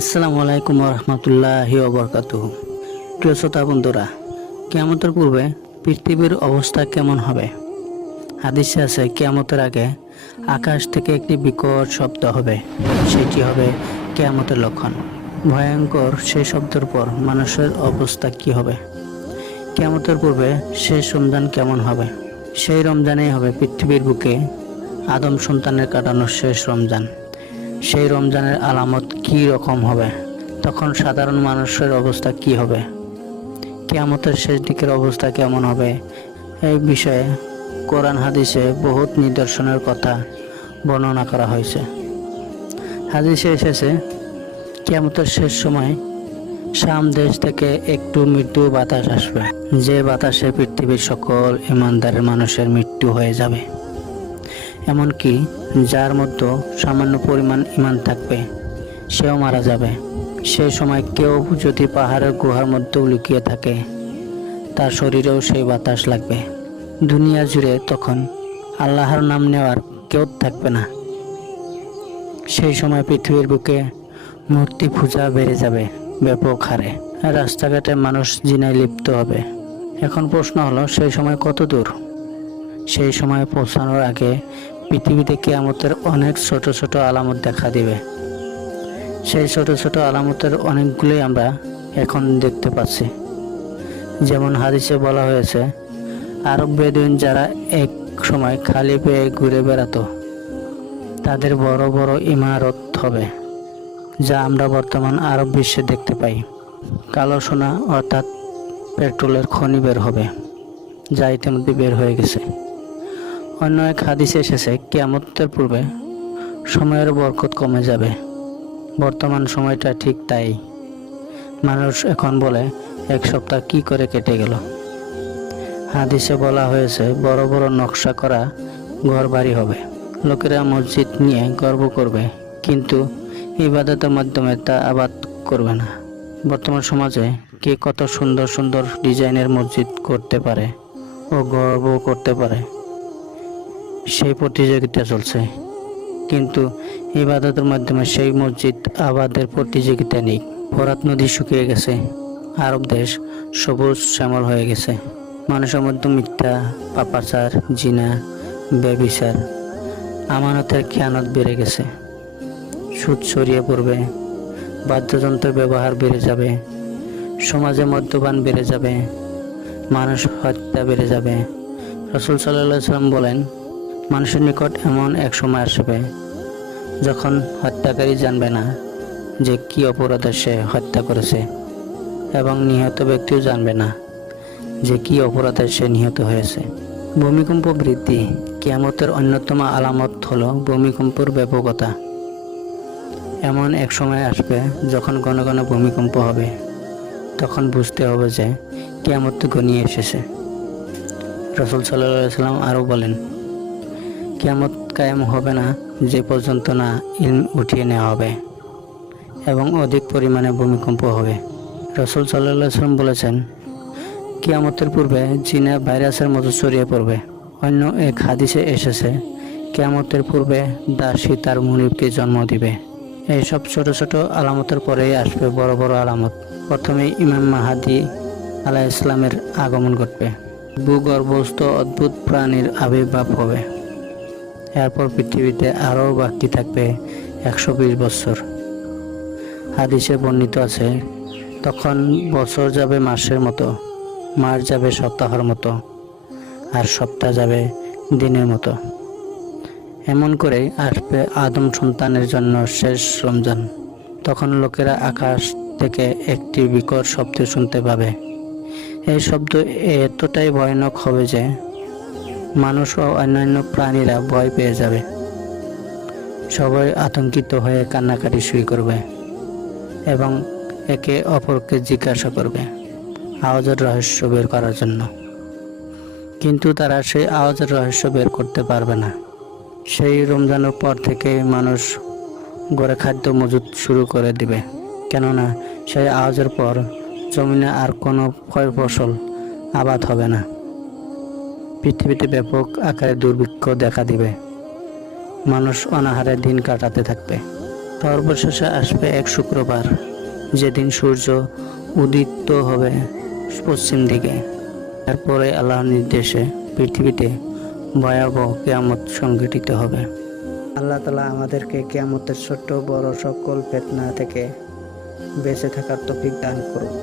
আসসালামু আলাইকুম রহমতুল্লাহি ওবরকাতুহু। প্রিয় শ্রোতা বন্ধুরা, কিয়ামতের পূর্বে পৃথিবীর অবস্থা কেমন হবে? হাদিসে আছে কিয়ামতের আগে আকাশ থেকে একটি বিকট শব্দ হবে, সেটি হবে কিয়ামতের লক্ষণ। ভয়ঙ্কর সেই শব্দের পর মানুষের অবস্থা কি হবে? কিয়ামতের পূর্বে শেষ রমজান কেমন হবে? সেই রমজানেই হবে পৃথিবীর বুকে আদম সন্তানের কাটানো শেষ রমজান। সেই রমজানের আলামত কি রকম হবে? তখন সাধারণ মানুষের অবস্থা কি হবে? কিয়ামতের শেষ দিকের অবস্থা কেমন হবে? এই বিষয়ে কোরআন হাদিসে বহুত নিদর্শনের কথা বর্ণনা করা হয়েছে। হাদিসে এসেছে কিয়ামতের শেষ সময় শাম দেশ থেকে একটু মৃত্যু বাতাস আসবে, যে বাতাসে পৃথিবীর সকল ইমানদারের মানুষের মৃত্যু হয়ে যাবে। এমনকি যার মধ্যে সামান্য পরিমাণ ঈমান থাকবে সেও মারা যাবে। সেই সময় কেউ যদি পাহাড়ের গুহার মধ্যেও লুকিয়ে থাকে, তার শরীরেও সেই বাতাস লাগবে। দুনিয়া জুড়ে তখন আল্লাহর নাম নেওয়ার কেউ থাকবে না। সেই সময় পৃথিবীর বুকে মূর্তি পূজা বেড়ে যাবে ব্যাপক হারে। রাস্তাঘাটে মানুষ জিনায় লিপ্ত হবে। এখন প্রশ্ন হলো, সেই সময় কত দূর? সেই সময় পৌঁছানোর আগে পৃথিবীতে কিয়ামতের অনেক ছোট ছোট আলামত দেখা দিবে। সেই ছোট ছোট আলামতের অনেকগুলোই আমরা এখন দেখতে পাচ্ছি। যেমন হাদিসে বলা হয়েছে, আরব বেদুইন যারা এক সময় খালি পেয়ে ঘুরে বেড়াতো, তাদের বড় বড় ইমারত হবে, যা আমরা বর্তমান আরব বিশ্বে দেখতে পাই। কালো সোনা অর্থাৎ পেট্রোলের খনি বের হবে, যা ইতিমধ্যে বের হয়ে গেছে। অন্য এক হাদিসে এসেছে কিয়ামতের পূর্বে সময়ের বরকত কমে যাবে। বর্তমান সময়টা ঠিক তাই। মানুষ এখন বলে, এক সপ্তাহ কি করে কেটে গেল। হাদিসে বলা হয়েছে বড় বড় নকশা করা ঘর বাড়ি হবে। লোকেরা মসজিদ নিয়ে গর্ব করবে, কিন্তু ইবাদতের মাধ্যমে তা আবাদ করবে না। বর্তমান সমাজে কে কত সুন্দর সুন্দর ডিজাইনের মসজিদ করতে পারে ও গর্ব করতে পারে, সেই প্রতিযোগিতা চলছে। কিন্তু ইবাদতের মাধ্যমে সেই মসজিদ আবাদের প্রতিযোগিতা নেই। ফোরাত নদী শুকিয়ে গেছে, আরব দেশ সবুজ শ্যামল হয়ে গেছে। মানুষের মধ্যে মিথ্যা, পাপাচার, জিনা, ব্যভিচার, আমানতের খেয়ানত বেড়ে গেছে। সুদ ছড়িয়ে পড়বে, বাদ্যযন্ত্রের ব্যবহার বেড়ে যাবে, সমাজে মদ্যপান বেড়ে যাবে, মানুষ হত্যা বেড়ে যাবে। রাসূল সাল্লাল্লাহু আলাইহি ওয়াসাল্লাম বলেন, মানুষের নিকট এমন এক সময় আসবে যখন হত্যাকারী জানবে না যে কি অপরাধে সে হত্যা করেছে, এবং নিহত ব্যক্তিও জানবে না যে কি অপরাধে সে নিহত হয়েছে। ভূমিকম্প বৃদ্ধি। কিয়ামতের অন্যতম আলামত হলো ভূমিকম্পের ব্যাপকতা। এমন এক সময় আসবে যখন ঘন ঘন ভূমিকম্প হবে, তখন বুঝতে হবে যে কিয়ামত ঘনিয়ে এসেছে। রাসূল সাল্লাল্লাহু আলাইহি ওয়াসাল্লাম আরও বলেন, কিয়ামত কায়েম হবে না যে পর্যন্ত না ইলম উঠিয়ে নেওয়া হবে এবং অধিক পরিমাণে ভূমিকম্প হবে। রাসূল সাল্লাল্লাহু আলাইহি ওয়াসাল্লাম বলেছেন, কিয়ামতের পূর্বে জিনা ভাইরাসের মতো ছড়িয়ে পড়বে। অন্য এক হাদিসে এসেছে, কিয়ামতের পূর্বে দাসী তার মুনিবকে জন্ম দিবে। এইসব ছোট ছোট আলামতের পরেই আসবে বড় বড় আলামত। প্রথমে ইমাম মাহাদি আলাইহিস সালামের আগমন ঘটবে। ভূগর্ভস্থ অদ্ভুত প্রাণীর আবির্ভাব হবে। এরপর পৃথিবীতে আরও বাকি থাকবে 120 বছর। হাদিসে বর্ণিত আছে, তখন বছর যাবে মাসের মতো, মাস যাবে সপ্তাহের মতো, আর সপ্তাহ যাবে দিনের মতো। এমন করে আসবে আদম সন্তানের জন্য শেষ রমজান। তখন লোকেরা আকাশ থেকে একটি বিকট শব্দ শুনতে পাবে। এই শব্দ এতটাই ভয়ানক হবে যে মানুষ ও অন্যান্য প্রাণীরা ভয় পেয়ে যাবে। সবাই আতঙ্কিত হয়ে কান্নাকাটি শুরু করবে এবং একে অপরকে জিজ্ঞাসা করবে আওয়াজের রহস্য বের করার জন্য। কিন্তু তারা সেই আওয়াজের রহস্য বের করতে পারবে না। সেই রমজানের পর থেকে মানুষ ঘরে খাদ্য মজুত শুরু করে দিবে, কেননা সেই আওয়াজের পর জমিনে আর কোনো ফল ফসল আবাদ হবে না। পৃথিবীতে ব্যাপক আকারে দুর্ভিক্ষ দেখা দিবে। মানুষ অনাহারে দিন কাটাতে থাকবে। সর্বশেষে আসবে এক শুক্রবার, যেদিন সূর্য উদিত হবে পশ্চিম দিকে। তারপরে আল্লাহর নির্দেশে পৃথিবীতে ভয়াবহ কিয়ামত সংঘটিত হবে। আল্লাহ তাআলা আমাদেরকে কিয়ামতের ছোট বড় সকল ফিতনা থেকে বেঁচে থাকার তৌফিক দান করুন।